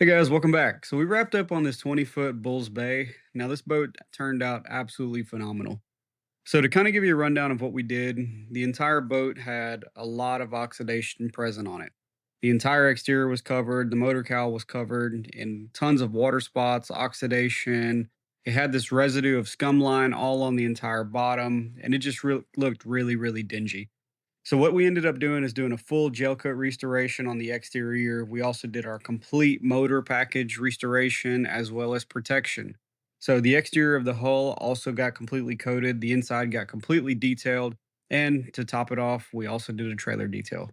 Hey guys, welcome back. So we wrapped up on this 20-foot Bulls Bay. Now this boat turned out absolutely phenomenal. So to kind of give you a rundown of what we did, the entire boat had a lot of oxidation present on it. The entire exterior was covered, the motor cowl was covered in tons of water spots, oxidation. It had this residue of scum line all on the entire bottom, and it just looked really, really dingy. So what we ended up doing is doing a full gel coat restoration on the exterior. We also did our complete motor package restoration as well as protection. So the exterior of the hull also got completely coated, the inside got completely detailed, and to top it off, we also did a trailer detail.